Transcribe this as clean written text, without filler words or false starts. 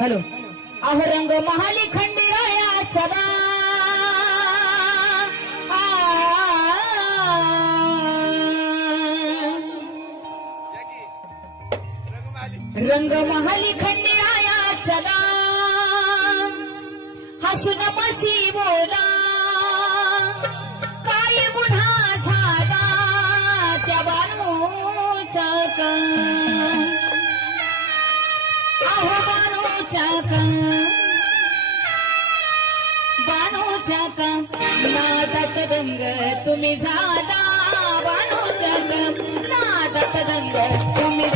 Hello. अहो रंग महाली खंडेराया चला रंग महाली खंडेराया चला हसून मसी बोला काय गुन्हा झाला त्या बानूच्या का अहो बानूच्या का नादात दंग तुम्ही झाला बानूच्या का नादात दंग तुम्ही